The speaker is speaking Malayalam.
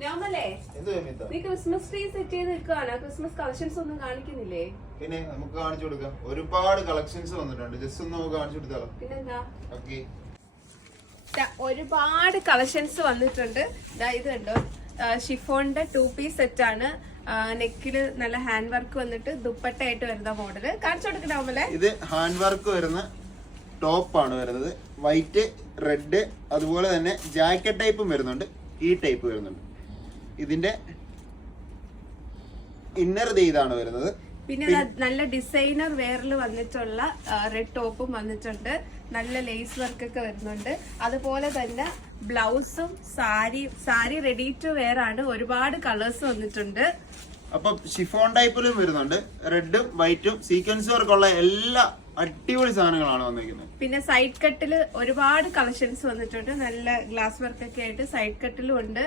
നീ ക്രിസ്മസ് ട്രീ സെറ്റ് ചെയ്ത് നിൽക്കുകയാണ്. ക്രിസ്മസ് കളക്ഷൻസ് ഒന്നും കാണിക്കുന്നില്ലേ? പിന്നെ നമുക്ക് കാണിച്ചു കൊടുക്കാം. ഒരുപാട് കളക്ഷൻസ് വന്നിട്ടുണ്ട്. ജസ്റ്റ് ഒന്ന് നമുക്ക് കാണിച്ചു കൊടുത്താലോ? പിന്നെന്താ, ഓക്കെ. ഒരുപാട് കളക്ഷൻസ് വന്നിട്ടുണ്ട്. ഇത് കണ്ടോ, ഷിഫോണിന്റെ 2 പീസ് സെറ്റ് ആണ്. നെക്കില് നല്ല ഹാൻഡ് വർക്ക് വന്നിട്ട് ദുപ്പട്ടയായിട്ട് വരുന്ന മോഡല് കാണിച്ചു കൊടുക്കണേ. ഇത് ഹാൻഡ് വർക്ക് വരുന്ന ടോപ്പ് ആണ് വരുന്നത്. വൈറ്റ്, റെഡ്, അതുപോലെ തന്നെ ജാക്കറ്റ് ടൈപ്പും വരുന്നുണ്ട്. ഈ ടൈപ്പ് വരുന്നുണ്ട്. ഇതിന്റെ ഇന്നർ ഇതാണ് വരുന്നത്. പിന്നെ നല്ല ഡിസൈനർ വെയറിൽ വന്നിട്ടുള്ള റെഡ് ടോപ്പും വന്നിട്ടുണ്ട്. നല്ല ലേസ് വർക്ക് ഒക്കെ വരുന്നുണ്ട്. അതുപോലെ തന്നെ ബ്ലൗസും സാരി റെഡി ടു വെയർ ആണ്. ഒരുപാട് കളേഴ്സ് വന്നിട്ടുണ്ട്. അപ്പൊ ഷിഫോൺ ടൈപ്പിലും വരുന്നുണ്ട്. റെഡും വൈറ്റും സീക്വൻസ് വർക്കുള്ള എല്ലാ അടിപൊളി സാധനങ്ങളാണ് വന്നിരിക്കുന്നത്. പിന്നെ സൈഡ് കട്ടില് ഒരുപാട് കളക്ഷൻസ് വന്നിട്ടുണ്ട്. നല്ല ഗ്ലാസ് വർക്ക് ഒക്കെ ആയിട്ട് സൈഡ് കട്ടിലും ഉണ്ട്.